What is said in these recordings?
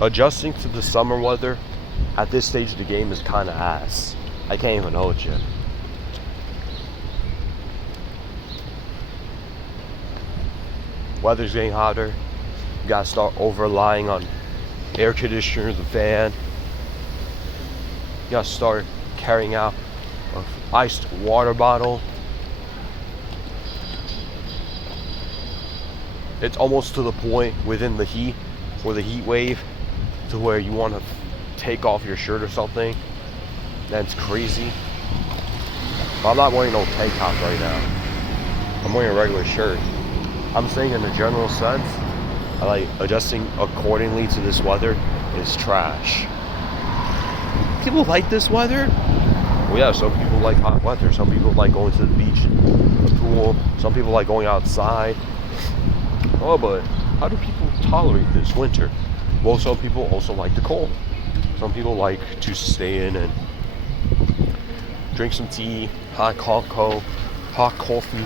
Adjusting to the summer weather at this stage of the game is kind of ass. I can't even hold you. Weather's getting hotter. You gotta start over-relying on air conditioner, the fan. You gotta start carrying out an iced water bottle. It's almost to the point within the heat, or the heat wave, to where you want to take off your shirt or something. That's crazy. But I'm not wearing no tank top right now. I'm wearing a regular shirt. I'm saying in a general sense, I like adjusting accordingly to this weather is trash. People like this weather? Well, yeah, some people like hot weather. Some people like going to the beach, the pool. Some people like going outside. Oh, but how do people tolerate this winter? Well, some people also like the cold. Some people like to stay in and drink some tea, hot cocoa, hot coffee.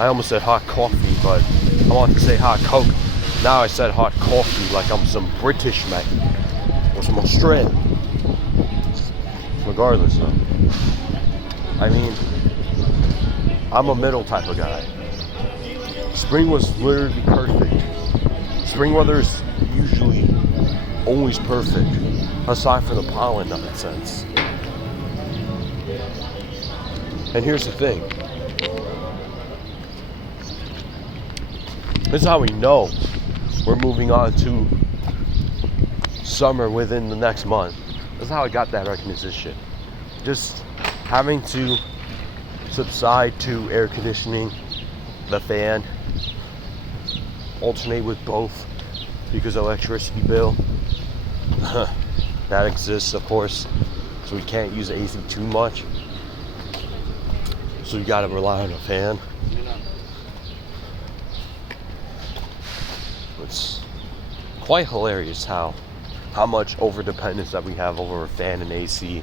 I almost said hot coffee, but I wanted to say hot coke. Now I said hot coffee like I'm some British man or some Australian. Regardless, though. I mean, I'm a middle type of guy. Spring was literally perfect. Spring weather is usually always perfect, aside from the pollen nonsense. And here's the thing. This is how we know we're moving on to summer within the next month. This is how I got that recognition. Just having to subside to air conditioning, the fan, alternate with both because electricity bill that exists, of course, so we can't use AC too much, so you gotta rely on a fan. It's quite hilarious how much overdependence that we have over a fan and AC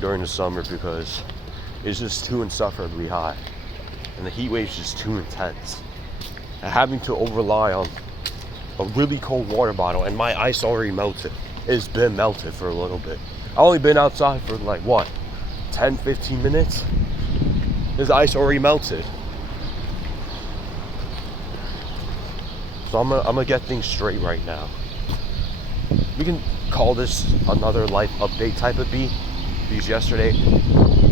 during the summer, because it's just too insufferably hot and the heat wave's just too intense. And having to rely on a really cold water bottle, and my ice already melted. It's been melted for a little bit. I've only been outside for like what, 10-15 minutes? This ice already melted. So I'm gonna get things straight right now. We can call this another life update type of beat, because yesterday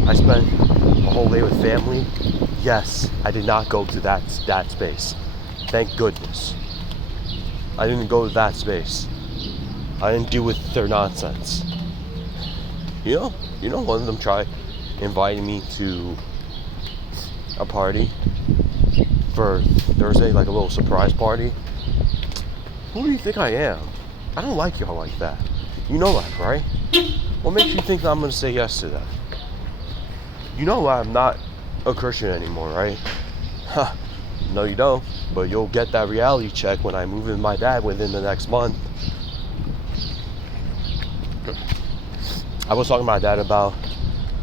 I spent a whole day with family. Yes, I did not go to that space. Thank goodness. I didn't go to that space. I didn't deal with their nonsense. You know, one of them tried inviting me to a party for Thursday, like a little surprise party. Who do you think I am? I don't like y'all like that. You know that, right? What makes you think that I'm gonna say yes to that? You know I'm not a Christian anymore, right? Huh. No, you don't. But you'll get that reality check when I move in with my dad within the next month. I was talking to my dad about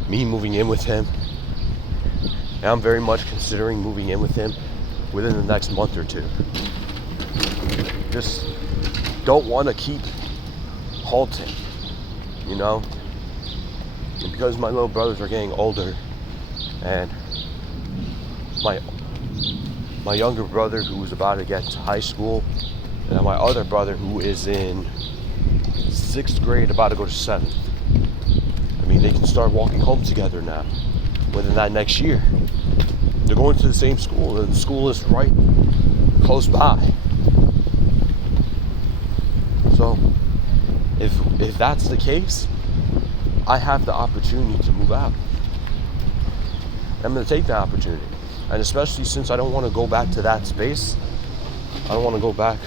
me moving in with him. And I'm very much considering moving in with him within the next month or two. Just don't want to keep halting, you know? And because my little brothers are getting older, and my younger brother who is about to get to high school, and my other brother who is in 6th grade about to go to 7th. I mean, they can start walking home together now within that next year. They're going to the same school, and the school is right close by. So if that's the case, I have the opportunity to move out. I'm going to take that opportunity. And especially since I don't want to go back to that space, I don't want to go back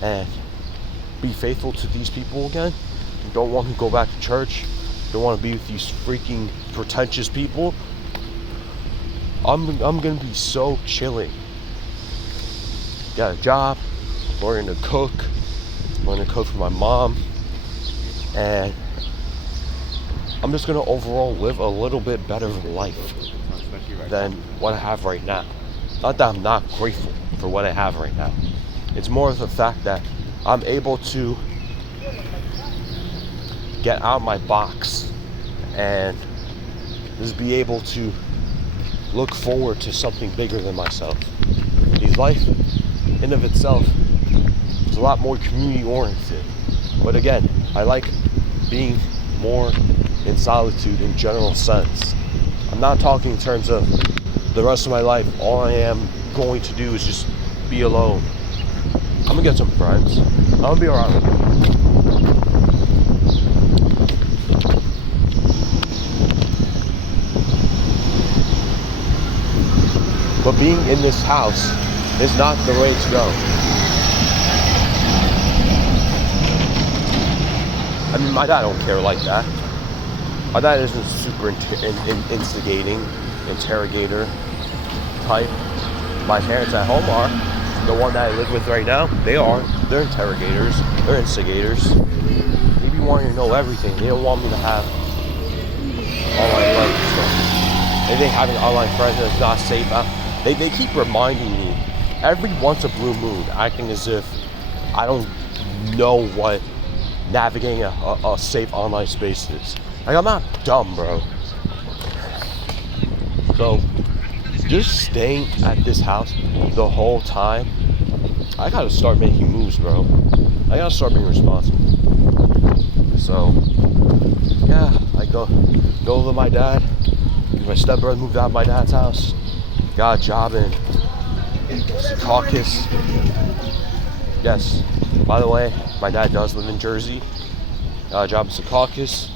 and be faithful to these people again. I don't want to go back to church. Don't want to be with these freaking pretentious people. I'm going to be so chilling. Got a job, learning to cook for my mom, and I'm just going to overall live a little bit better of a life than what I have right now. Not that I'm not grateful for what I have right now. It's more of the fact that I'm able to get out my box and just be able to look forward to something bigger than myself. Because life in of itself is a lot more community oriented. But again, I like being more in solitude in general sense. I'm not talking in terms of the rest of my life. All I am going to do is just be alone. I'm gonna get some friends. I'm gonna be alright. But being in this house is not the way to go. I mean, my dad don't care like that. My dad isn't super instigating, interrogator type. My parents at home are. The one that I live with right now, they are. They're interrogators. They're instigators. They be wanting to know everything. They don't want me to have online friends. So they think having online friends is not safe. They keep reminding me every once a blue moon, acting as if I don't know what navigating a safe online space is. Like, I'm not dumb, bro. So, just staying at this house the whole time, I gotta start making moves, bro. I gotta start being responsible. So, yeah, I go with my dad. My stepbrother moved out of my dad's house. Got a job in Secaucus. Yes, by the way, my dad does live in Jersey. Got a job in Secaucus.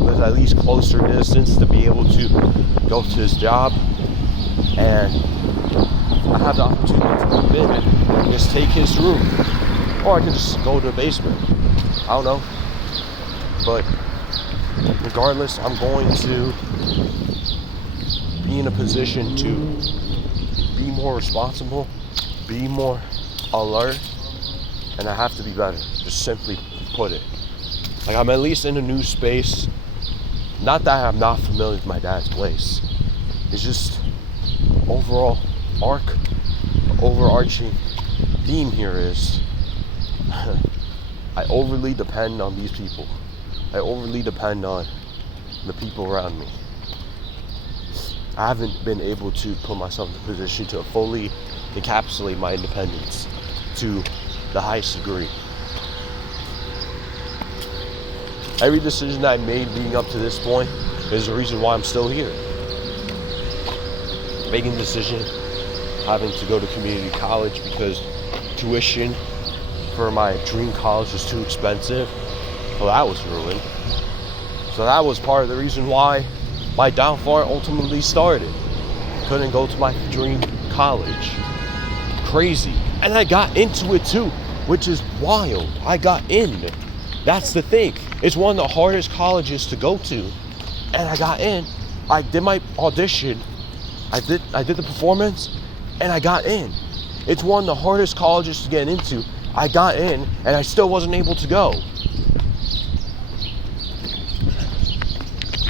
Was at least closer distance to be able to go to his job. And I have the opportunity to come in and just take his room. Or I can just go to the basement. I don't know. But regardless, I'm going to be in a position to be more responsible, be more alert, and I have to be better. Just simply put it. Like, I'm at least in a new space. Not that I'm not familiar with my dad's place. It's just overall overarching theme here is I overly depend on these people. I overly depend on the people around me. I haven't been able to put myself in a position to fully encapsulate my independence to the highest degree. Every decision that I made leading up to this point is the reason why I'm still here. Making the decision, having to go to community college because tuition for my dream college was too expensive. Well, that was ruined. So that was part of the reason why my downfall ultimately started. Couldn't go to my dream college. Crazy. And I got into it too, which is wild. I got in. That's the thing. It's one of the hardest colleges to go to. And I got in. I did my audition. I did the performance, and I got in. It's one of the hardest colleges to get into. I got in, and I still wasn't able to go.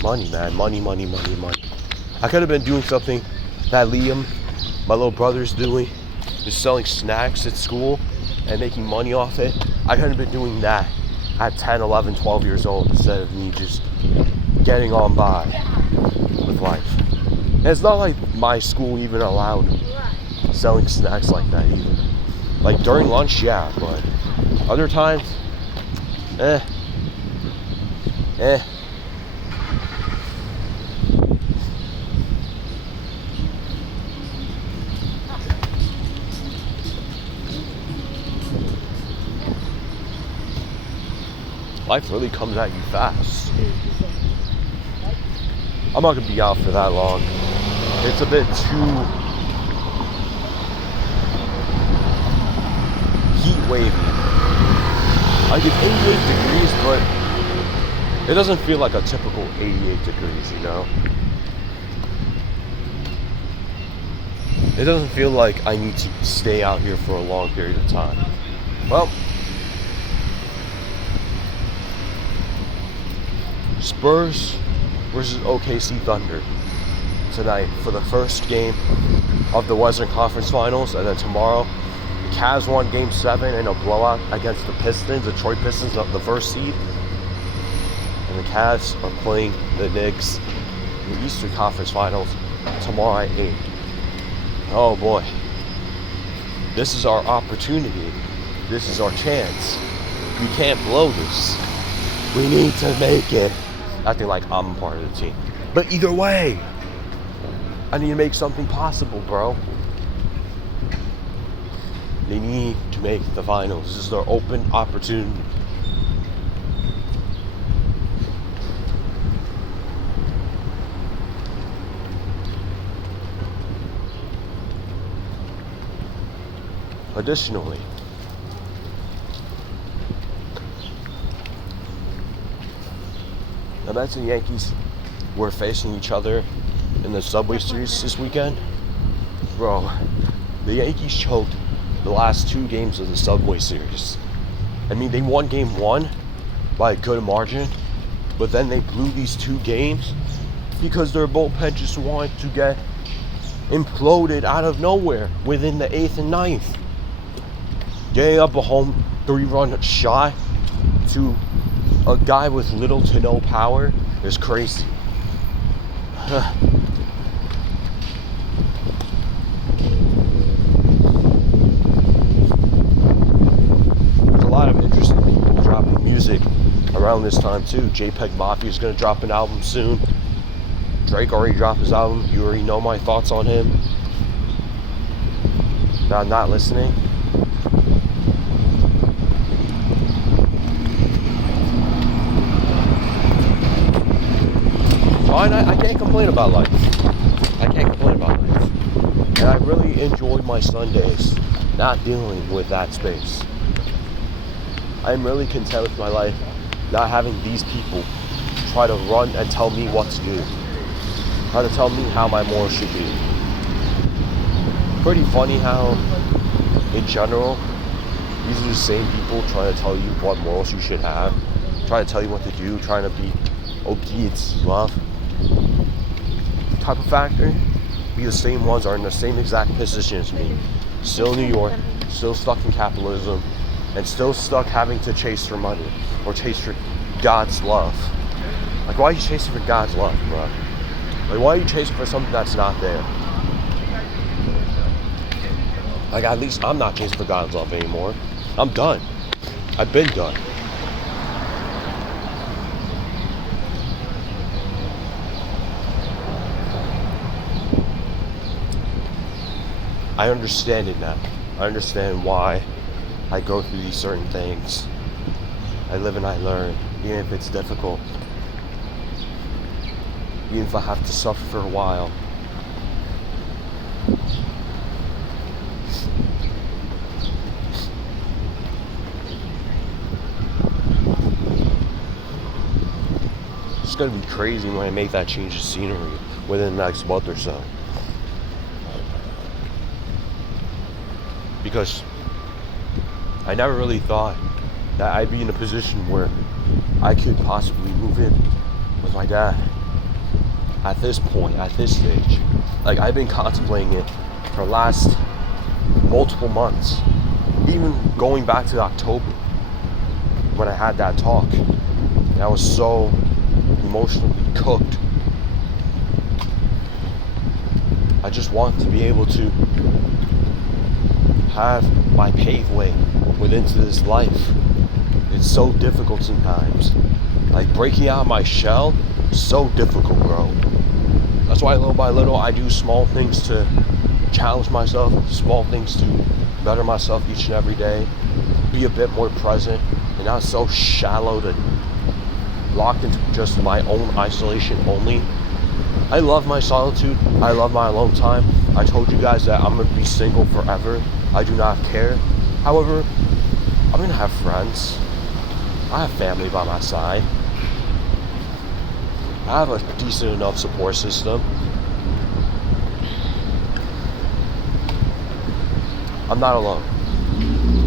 Money, man. Money. I could have been doing something that Liam, my little brother's doing, just selling snacks at school and making money off it. I could have been doing that at 10, 11, 12 years old instead of me just getting on by with life. And it's not like my school even allowed selling snacks like that either. Like during lunch, yeah, but other times, eh. Life really comes at you fast. I'm not gonna be out for that long. It's a bit too heat wavy. I did 88 degrees, but it doesn't feel like a typical 88 degrees, you know? It doesn't feel like I need to stay out here for a long period of time. Well, Spurs versus OKC Thunder tonight for the first game of the Western Conference Finals, and then tomorrow the Cavs won Game 7 in a blowout against the Pistons, Detroit Pistons, the first seed. And the Cavs are playing the Knicks in the Eastern Conference Finals tomorrow at 8. Oh boy. This is our opportunity. This is our chance. We can't blow this. We need to make it. Acting like I'm part of the team. But either way, I need to make something possible, bro. They need to make the finals. This is their open opportunity. Additionally, the Mets and Yankees were facing each other in the Subway Series this weekend. Bro, the Yankees choked the last 2 games of the Subway Series. I mean, they won Game 1 by a good margin, but then they blew these 2 games because their bullpen just wanted to get imploded out of nowhere within the 8th and 9th. Getting up a home 3-run shot to a guy with little to no power is crazy. There's a lot of interesting people dropping music around this time too. JPEG Mafia is going to drop an album soon. Drake already dropped his album. You already know my thoughts on him. Now, not listening. I can't complain about life. I can't complain about life. And I really enjoyed my Sundays not dealing with that space. I'm really content with my life not having these people try to run and tell me what to do. Try to tell me how my morals should be. Pretty funny how, in general, these are the same people trying to tell you what morals you should have, trying to tell you what to do, trying to be obedient, love type of factor, be the same ones are in the same exact position as me. Still in New York, still stuck in capitalism, and still stuck having to chase for money or chase for God's love. Like, why are you chasing for God's love, bro? Like, why are you chasing for something that's not there? Like, at least I'm not chasing for God's love anymore. I'm done. I've been done. I understand it now. I understand why I go through these certain things. I live and I learn, even if it's difficult. Even if I have to suffer for a while. It's gonna be crazy when I make that change of scenery within the next month or so. Because I never really thought that I'd be in a position where I could possibly move in with my dad at this point, at this stage. Like, I've been contemplating it for the last multiple months, even going back to October when I had that talk. And I was so emotionally cooked. I just want to be able to have my pave way within this life. It's so difficult sometimes. Like, breaking out of my shell is so difficult, bro. That's why little by little I do small things to challenge myself, small things to better myself each and every day, be a bit more present and not so shallow to locked into just my own isolation only. I love my solitude. I love my alone time. I told you guys that I'm gonna be single forever. I do not care. However, I'm gonna have friends. I have family by my side. I have a decent enough support system. I'm not alone.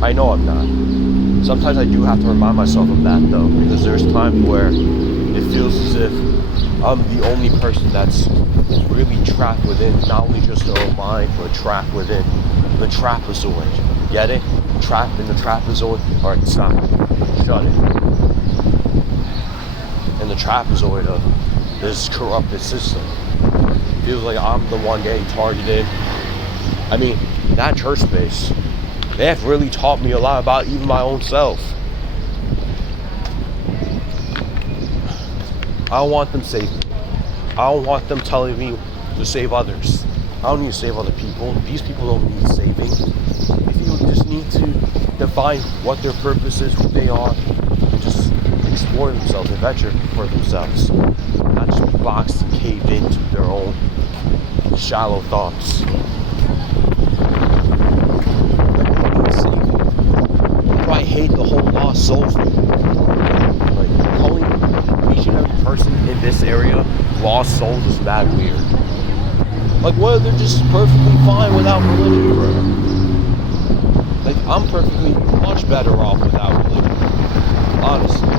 I know I'm not. Sometimes I do have to remind myself of that though, because there's times where it feels as if I'm the only person that's really trapped within not only just their own mind, but trapped within the trapezoid. Get it? Trapped in the trapezoid. Alright, stop. Shut it. In the trapezoid of this corrupted system. Feels like I'm the one getting targeted. I mean, that church space, they have really taught me a lot about even my own self. I don't want them saving me. I don't want them telling me to save others. I don't need to save other people. These people don't need saving. These people just need to define what their purpose is, who they are, and just explore themselves, adventure for themselves. Not just be boxed and caved into their own shallow thoughts. I hate the whole lost souls thing. Like, calling each and every person in this area lost souls is mad weird. Like, what if they're just perfectly fine without religion, bro? Like, I'm perfectly much better off without religion. Honestly.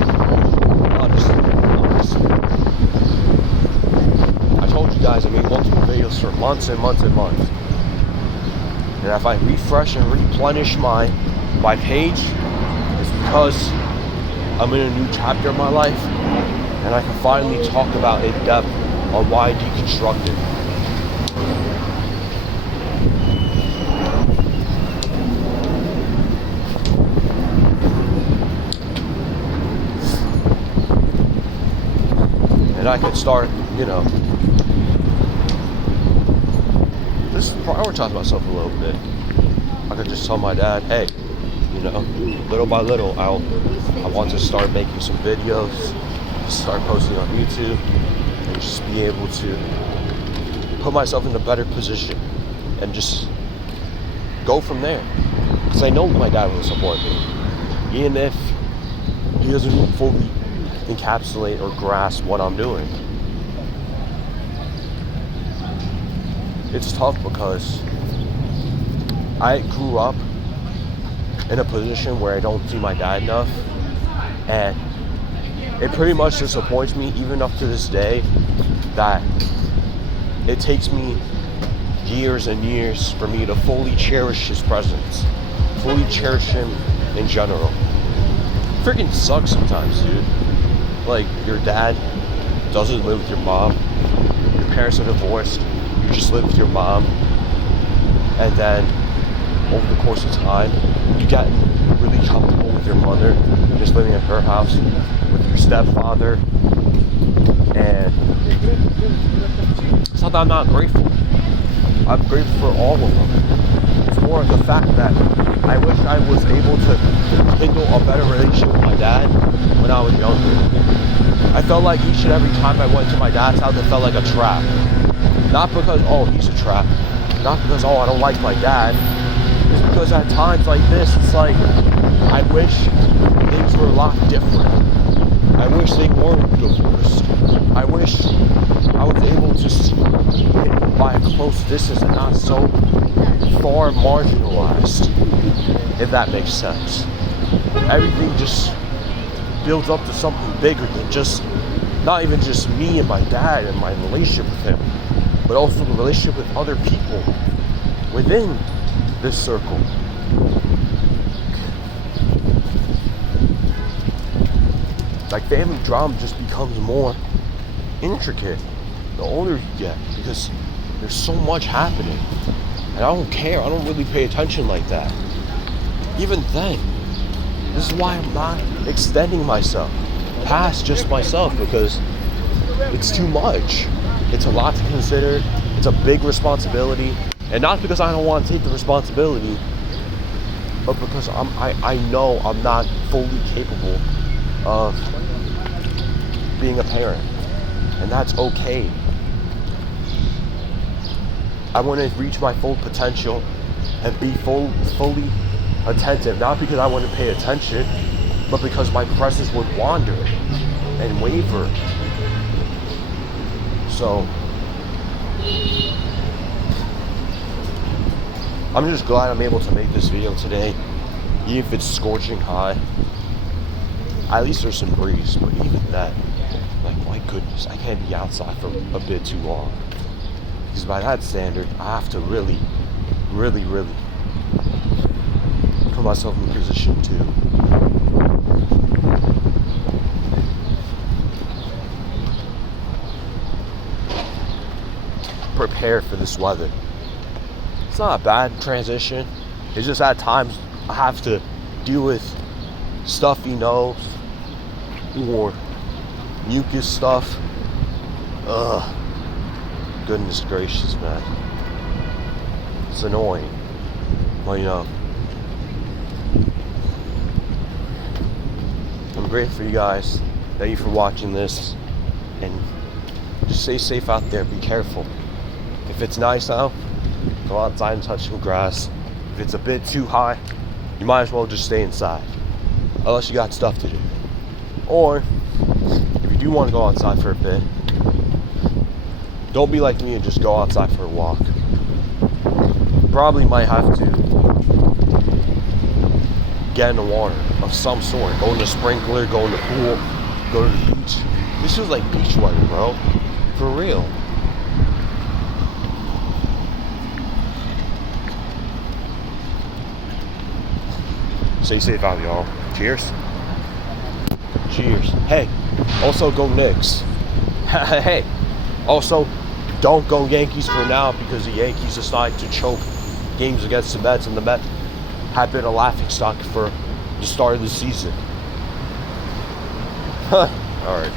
I told you guys I made multiple videos for months and months and months. And if I refresh and replenish my page, it's because I'm in a new chapter of my life, and I can finally talk about in depth on why I deconstructed. And I could start, prioritize myself a little bit. I could just tell my dad, hey, little by little, I want to start making some videos, start posting on YouTube, and just be able to put myself in a better position and just go from there. Because I know my dad will support me, even if he doesn't fully encapsulate or grasp what I'm doing. It's tough because I grew up in a position where I don't see my dad enough, and it pretty much disappoints me even up to this day that it takes me years and years for me to fully cherish his presence, fully cherish him in general. Freaking sucks sometimes, dude. Like, your dad doesn't live with your mom, your parents are divorced, you just live with your mom, and then over the course of time, you get really comfortable with your mother, just living at her house with your stepfather, and it's not that I'm not grateful. I'm grateful for all of them. It's more of the fact that I wish I was able to kindle a better relationship with my dad when I was younger. I felt like each and every time I went to my dad's house, it felt like a trap. Not because, oh, he's a trap. Not because, oh, I don't like my dad. It's because at times like this, it's like, I wish things were a lot different. I wish they weren't divorced. I wish I was able to see it by a close distance and not so far marginalized, if that makes sense. Everything just builds up to something bigger than just, not even just me and my dad and my relationship with him, but also the relationship with other people within this circle. Like, family drama just becomes more intricate the older you get, because there's so much happening, and I don't care. I don't really pay attention like that. Even then, this is why I'm not extending myself past just myself, because it's too much. It's a lot to consider. It's a big responsibility, and not because I don't want to take the responsibility, but because I know I'm not fully capable of being a parent, and that's okay. I want to reach my full potential and be fully attentive, not because I want to pay attention, but because my presence would wander and waver. So I'm just glad I'm able to make this video today, even if it's scorching hot. At least there's some breeze, but even that, like, my goodness, I can't be outside for a bit too long. Because by that standard, I have to really put myself in a position to prepare for this weather. It's not a bad transition. It's just at times I have to deal with stuffy nose or mucus stuff. Ugh. Goodness gracious, man. It's annoying. Well, you know, I'm grateful for you guys. Thank you for watching this. And just stay safe out there. Be careful. If it's nice out, go outside and touch some grass. If it's a bit too high, you might as well just stay inside. Unless you got stuff to do. Or, if you do want to go outside for a bit, don't be like me and just go outside for a walk. You probably might have to get in the water of some sort. Go in the sprinkler, go in the pool, go to the beach. This feels like beach weather, bro. For real. Stay safe out, y'all. Cheers. Cheers. Hey, also go Knicks. Hey, also don't go Yankees for now because the Yankees decided to choke games against the Mets, and the Mets have been a laughingstock for the start of the season. All right.